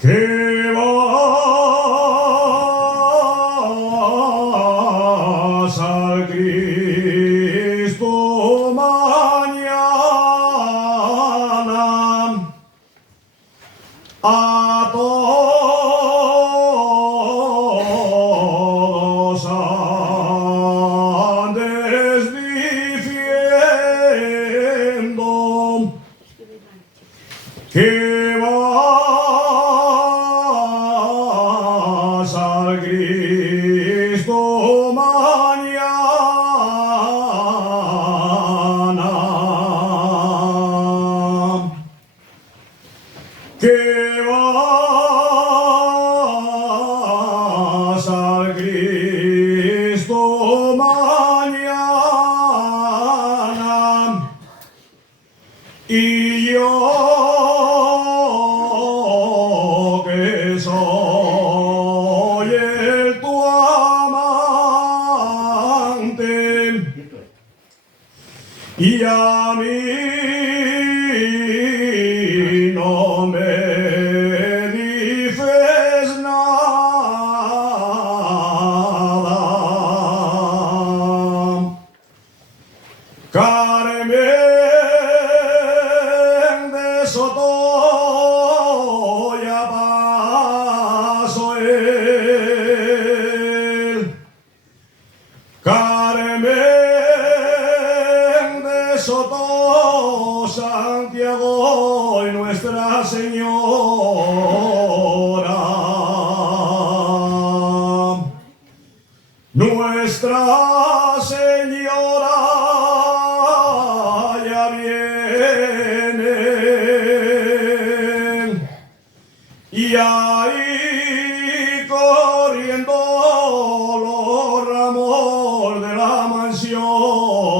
Que vas al Cristo mañana a todos andes diciendo que vas al Cristo mañana, que vas al Cristo mañana, y yo que soy el tu amante, y a mí no me dices nada. Carmen de Soto, ya paso él. Carmen de Soto, Santiago y Nuestra Señora. Nuestra Señora ya viene, y ahí corriendo los ramos de la mansión.